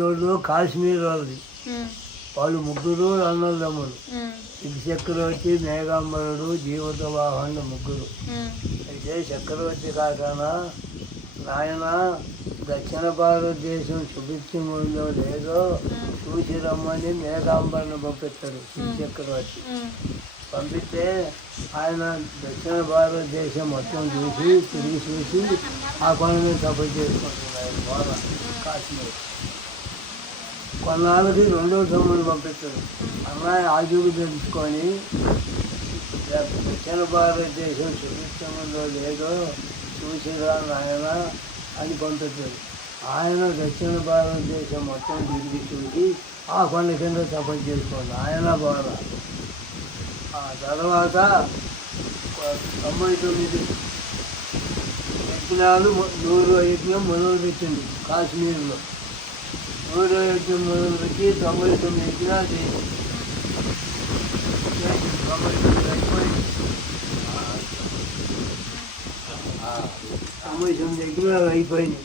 వాళ్ళు కాశ్మీర్ వాళ్ళది. వాళ్ళు ముగ్గురు అన్నదమ్ములు. చక్రవర్తి మేఘాంబరుడు జీవిత వాహనుడు ముగ్గురు. అయితే చక్రవర్తి కాకనా? నాయన దక్షిణ భారతదేశం సుభిక్షం ఉందో లేదో చూసి రమ్మని మేఘాంబరుని పంపిస్తాడు శివ చక్రవర్తి. పంపిస్తే ఆయన దక్షిణ భారతదేశం మొత్తం చూసి తిరిగి చూసి ఆ కొండని సపోర్ట్ చేసుకుంటున్నారు కాశ్మీర్. కొన్నాళ్ళకి రెండో తమ్ముడు పంపించారు. అమ్మాయి ఆజుకు తెలుసుకొని దక్షిణ భారతదేశం సుభిక్షంలో లేదో చూసిరా నాయన అని పంపించారు. ఆయన దక్షిణ భారతదేశం మొత్తం తిరిగి చూసి ఆ కొండ కింద సపోర్ట్ చేసుకోండి ఆయన బాధ. ఆ తర్వాత తొంభై తొమ్మిది యజ్ఞాలు నూరు యజ్ఞం మొదలుపెట్టింది కాశ్మీర్లో. నూరు యజ్ఞం మొదలుపెట్టి తొంభై తొమ్మిది యజ్ఞాలు తొంభై తొమ్మిది అయిపోయింది తొంభై తొమ్మిది అయిపోయినాయి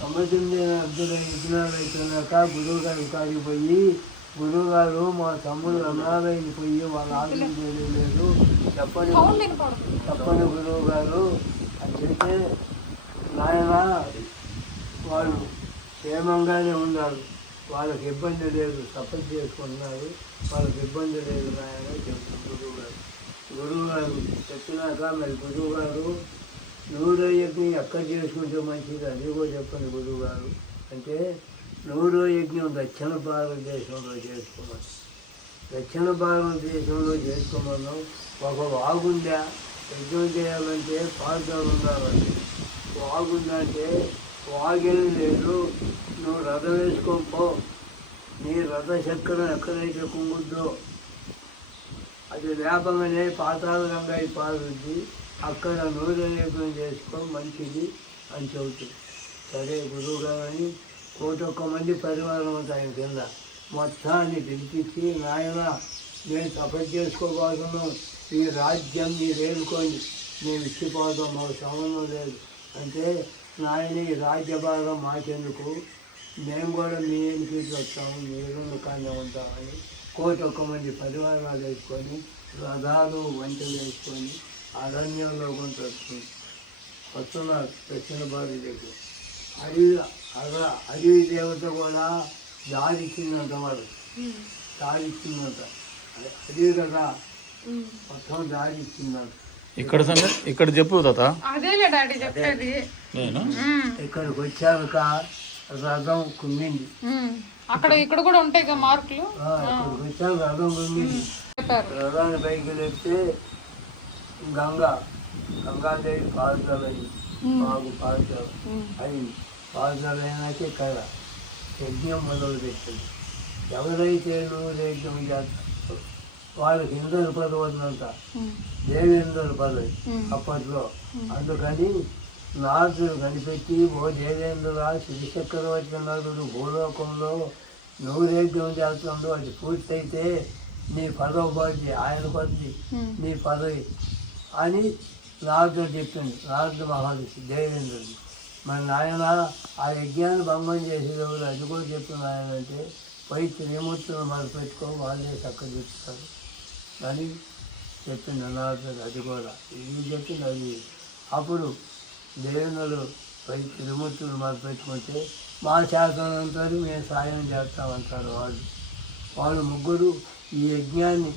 తొంభై తొమ్మిది అర్ధుల అయిపోయినాక గురువు గారు కాడికి గురువు గారు మా తమ్ముడు అనాథైన పోయి వాళ్ళ ఆలోచన చేయలేదు చెప్పండి చెప్పని గురువు గారు అని చెప్తే నాయన వాళ్ళు క్షేమంగానే ఉన్నారు. వాళ్ళకి ఇబ్బంది లేదు సపోర్ట్ చేసుకుంటున్నారు. వాళ్ళకి ఇబ్బంది లేదు నాయన చెప్తుంది గురువు గారు గురువు గారు చెప్పినాక మరి గురువు గారు నూరో యజ్ఞం ఎక్కడ చేసుకుంటే మంచిది అది కూడా చెప్పండి గురువు గారు అంటే నూరు యజ్ఞం దక్షిణ భారతదేశంలో చేసుకోమని దక్షిణ భారతదేశంలో చేసుకోమన్నాం ఒక వాగుందా యజ్ఞం చేయాలంటే పాదాలు వాగుందా వాగుందంటే వాగిలి లేదు నువ్వు రథం వేసుకొని పో. నీ రథ చక్రం ఎక్కడైతే కుంగుద్దో అది వేపమనే పాతాల గంగా పారుద్ది అక్కడ నూనె చేసుకో మంచిది అని చెబుతుంది సరే గురువు గారని కోటొక్క మంది పరివారం అవుతాయి కింద. మొత్తాన్ని పిలిపించి నాయన నేను తపస్సు చేసుకోబోతున్నాం ఈ రాజ్యం మీరు ఏలుకోండి మేము ఇచ్చిపోతాం మాకు సంబంధం లేదు. అంటే నాయన ఈ రాజ్యభారం మాకెందుకు? మేము కూడా మీ ఇంటికి వస్తాము మీరు కానీ ఉంటామని కోటి ఒక్క మంది పరివారాలు వేసుకొని రథాలు వంటలు వేసుకొని అరణ్యంలో కొంత వస్తుంది. వస్తున్నారు దక్షిణ భారతదేశం అడవి అర అడవి దేవత కూడా దారి ఇచ్చిందంట వాడు. ఉమ్, దారి ఇచ్చిందంట అదే కదా. మొత్తం దారి ఇచ్చిందంట ఇక్కడ సంగతి ఇక్కడ చెప్పు తాత. అదేలే డాడీ చెప్పేది. నేను? ఉమ్, ఇక్కడికి వచ్చాక రథం కుమ్మింది. అక్కడ ఇక్కడ కూడా ఉంటాయి కదా మార్కులు? ఆ, ఇక్కడికి వచ్చాక రథం కుమ్మింది. రథాన్ని పైకి లేపితే గంగా గంగాదేవి పారుదల బాగు పారుదల అయింది. పారుదల అయినాకే కళ యజ్ఞం మొదలు పెట్టింది ఎవరైతే నూరేజ్యం చేస్తారో వాళ్ళకి ఇంద్ర పదవి అంట ఉమ్, దేవేంద్ర పదవి. అప్పట్లో. అందుకని నారదుడు కనిపెట్టి ఓ దేవేంద్ర శ్రీ చక్రవర్తి నరుడు భూలోకంలో నూరేద్యం చేస్తుందో అది పూర్తయితే నీ పదవి పది ఆయన ఉమ్. నీ పదవి అని నారదుడు చెప్పింది నారదు మహాదశి దేవేంద్రుడు మన నాయన ఆ యజ్ఞాన్ని భంగం చేసేది ఎవరు? అది కూడా చెప్పింది ఆయన అంటే పోయి త్రిమూర్తులు మరి పెట్టుకో వాళ్ళే చక్కగా చూపిస్తారు. అని చెప్పింది నారదుడు అది కూడా. ఇది చెప్పింది అది? అప్పుడు దేవునులు పై త్రిమూర్తులు మరి పెట్టుకుంటే మా శాసనంతో మేము సాయం చేస్తామంటారు వాళ్ళు. వాళ్ళు ముగ్గురు ఈ యజ్ఞాన్ని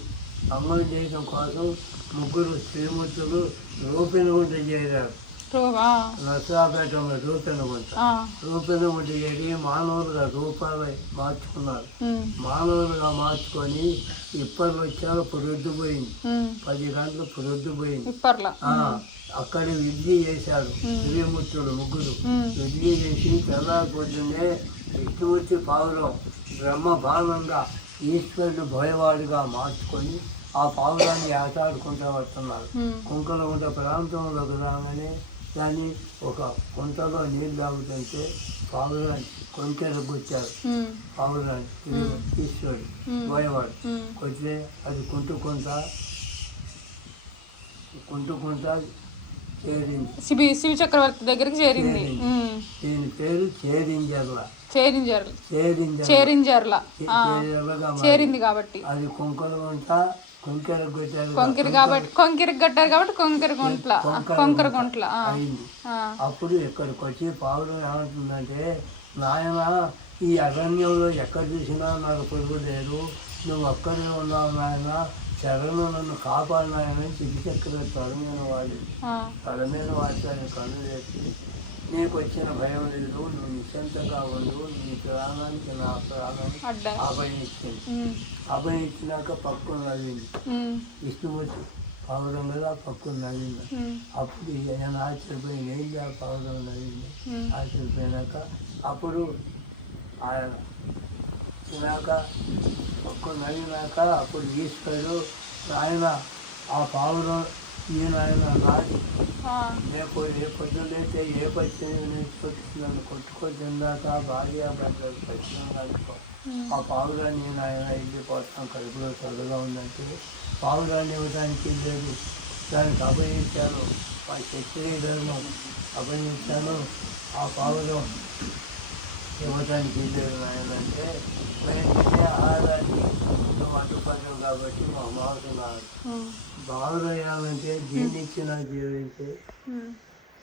అమలు చేయడం కోసం ముగ్గురు శ్రీమూర్తులు రూపినగుంట చేరారు. నర్సాపేటలో రూపినగుంట రూపినగుంట చేరి మానవులుగా రూపాలు మార్చుకున్నారు. మానవులుగా మార్చుకొని ఇప్పటి వచ్చాక పొరొద్దుపోయింది. పది గంటలు పొరొద్దుపోయింది. అక్కడ విద్య చేశాడు శ్రీమూర్తులు ముగ్గురు. విద్య చేసి తెల్లారిపోతుందే విష్ణుమూర్తి పావురం బ్రహ్మ బాణంగా ఈశ్వరుడు భయవాడిగా మార్చుకొని ఆ పావురాన్ని ఆటాడుకుంటూ వస్తున్నారు. కుంకలగుంట ప్రాంతంలోకి రాగానే దాన్ని ఒక కుంటలో నీళ్ళు తాగుతుంటే పావురాన్ని కొంచెం గుచ్చారు ఉమ్, పావురాన్ని ఈశ్వరుడు ఉమ్. భయవాడు ఉమ్, కొడితే అది కుంటుకుంటా కుంటుకుంటా చేరింది. శివ చక్రవర్తి దగ్గరికి చేరింది. దీని పేరు చేరింజర్ల. చేరింజర్ల. చేరింజర్ల. చేరింది కాబట్టి. అది కుంకలు గుంట కొంకెర కొంకిరి కాబట్టి కొంకిరికి కట్టారు కాబట్టి కొంకిరి గుంట్ల. కొంకర గుంట్ల. అప్పుడు ఇక్కడికి వచ్చి పావులు ఏమంటుందంటే నాయన ఈ అరణ్యంలో ఎక్కడ చూసినా నాకు పొరుగు లేదు. నువ్వు ఒక్కడే ఉన్నావు నాయన. శరణు నన్ను కాపాడు నాయన చిటి చక్ర తొడమైన వాడి ఆ, తొడమైన వాడి కన్ను వేసి నీకు వచ్చిన భయం లేదు నువ్వు నిశ్చంతగా ఉండు నీ ప్రాణానికి నా ప్రాణం అభయం ఇచ్చింది అభయం ఇచ్చినాక పక్కన నవ్వింది. విష్ణుమూర్తి పావురం మీద పక్కన నవ్వింది. అప్పుడు ఆయన ఆశ్చర్యపోయి ఏం చేయాలి? పావురం నవ్వింది. ఆశ్చర్యపోయినాక అప్పుడు ఆయన తినాక ఒక్క నవ్వినాక అప్పుడు ఈశ్వరుడు ఆయన ఆ పావురం ఏ పొద్దులైతే ఏ పచ్చి నేర్చుకొచ్చి నన్ను కొట్టుకొని తిందాక భార్య భర్తలు ఉమ్, ఆ పావురాన్ని నేను ఆయన వెళ్ళిపోతాం కడుపులో చల్లగా ఉందంటే పావురాన్ని ఇవ్వడానికి లేదు. దానికి అభయించాను. మా శక్తిలను అభయించాను. ఆ పావురం ఇవ్వడానికి లేదు ఆయన అంటే నేను తినే ఆహారాన్ని నువ్వు అడ్డుపడ్డావు కాబట్టి మా మావుతున్నాను ఉమ్, బావురయ్యాలంటే దీన్ని ఇచ్చినా జీవించే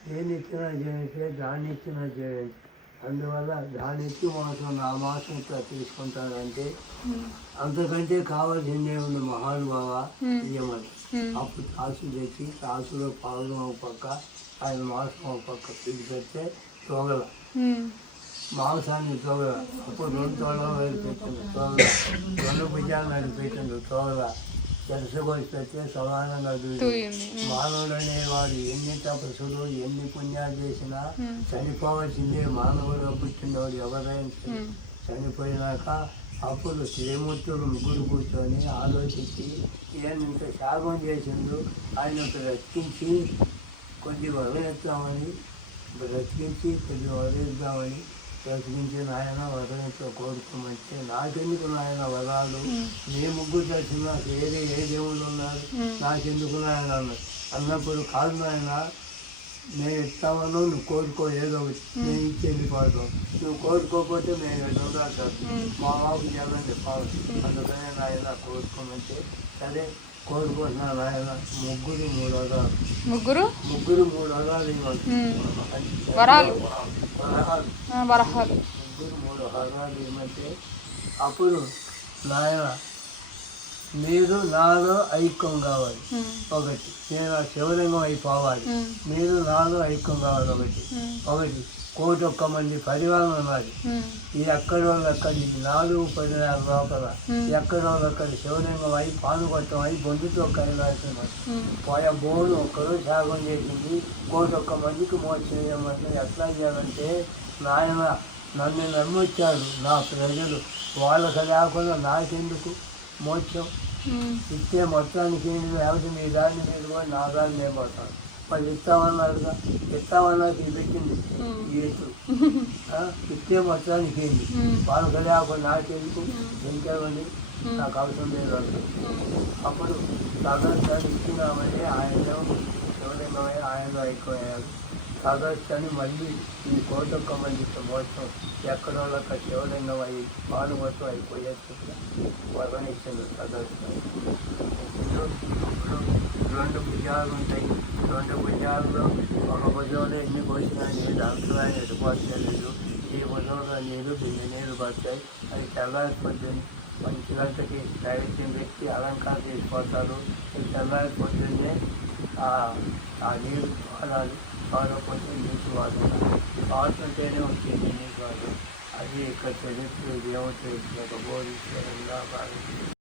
దేన్ని ఇచ్చినా జీవించే దాన్ని ఇచ్చినా జీవించే అందువల్ల దాని ఇచ్చి మాసం నా మాసం ఇట్లా తీసుకుంటానంటే అంతకంటే కావాల్సిందే ఉంది మహానుభావ. ఇయ్యమని ఉమ్, అప్పుడు తాసు తెచ్చి తాసులో పావులు ఒక పక్క ఆయన మాంసం ఒక పక్క పిడి పెడితే తోగల. మాంసాన్ని తోగల అప్పుడు రెండు వైపు పెట్టింది తోగల రెండు భుజాలు పెట్టింది తోగల తెలుసుకొని పెడితే సమానంగా మానవుడు అనేవాడు ఎన్ని తపస్సులు ఎన్ని పుణ్యాలు చేసినా చనిపోవాల్సిందే మానవుడుగా పుట్టినవాడు ఎవరైనా చనిపోయినాక అప్పుడు శ్రీమూర్తులు ముగ్గురు కూర్చొని ఆలోచించి ఈయన ఇంత శాపం చేసిండు ఆయన బ్రతికించి కొద్ది వదిలేస్తామని బ్రతికించి కొద్ది వదిలేద్దామని బ్రతికించి నాయన వదలంతో కోరుకోమంటే నాకెందుకు నాయన వరాలు? నీ ముగ్గురు తెలిసిన నాకు ఏదే ఏ దేవుళ్ళు ఉన్నారు? నాకెందుకు నాయన అన్నప్పుడు కాదు నాయన నేను ఇస్తామను నువ్వు కోరుకో ఏదో ఒకటి. నేను ఇచ్చి వెళ్ళిపోతాం నువ్వు కోరుకోకపోతే మేము ఎన్నో కాదు మా బాబు చెప్పండి పావు అందుకనే నాయన కోరుకోమంటే సరే కోరుకుంటున్నా నాయన ముగ్గురు మూడు ముగ్గురు? ముగ్గురు మూడు ఉమ్, వరాలు. వరహాలు ముగ్గురు మూడు వరాలు ఇవ్వమంటే అప్పుడు నాయన మీరు నాలో ఐక్యం కావాలి. ఒకటి. నేను శివలింగం అయిపోవాలి. మీరు నాలో ఐక్యం కావాలి. ఒకటి. ఒకటి. కోటి ఒక్క మంది పరివారం ఉన్నది. ఈ ఎక్కడో అక్కడి నాలుగు పదివేల లోపల. ఎక్కడో అక్కడి శివలింగం అయి పానుగొట్టం అయి బొందుతో కైలాసం ఉమ్, పోయా బోను ఒక్కరు త్యాగం చేసింది. కోటి ఒక్క మందికి మోక్షం చేయమంటే ఎట్లా చేయాలంటే నాయన నన్ను నమ్మొచ్చారు నా ప్రజలు. వాళ్ళకి లేకుండా నాకెందుకు మోక్షం? ఇస్తే మొత్తానికి లేకపోతే మీ దాన్ని మీరు కూడా నా దాన్ని నేను మరి ఇస్తామన్నారుగా ఇస్తామన్నాక ఇది పెట్టింది. ఆ, ఇస్తే మొత్తానికి ఏంటి ఉమ్, వాళ్ళకి లేకుండా నాకెందుకు? ఇంకేమండి నాకు అవసరం లేదు. అప్పుడు సదస్సు ఇచ్చినామని ఆయన శివలింగమై ఆయన అయిపోయారు సదస్సు అని మళ్ళీ ఈ కోటొక్క మంది మోసం ఎక్కడో ఒక శివలింగం అయి పాలు మొత్తం అయిపోయేట్టు వర్ణిస్తుంది సదస్సు ఇప్పుడు రెండు భుజాలు ఉంటాయి. రెండు భుజాల్లో ఒక భుజంలో ఎన్ని పోసినా నీళ్ళు అంతలా ఎడిపోతలేదు ఈ భుజంలో నీరు బిందె నీళ్ళు పడతాయి. అది తెల్లారిపోతుంది మంచి గంటకి దైత్యం పెట్టి అలంకారం చేసిపోతారు ఈ తెల్లారి పొద్దున్నే ఆ నీళ్ళు వాడాలి వాడకపోతే నీటి వాడాలి వాడుతుంటేనే వచ్చింది నీటి వాడు అది ఇక్కడ చరిత్ర దేవుడు తెలిసిన బోధించడం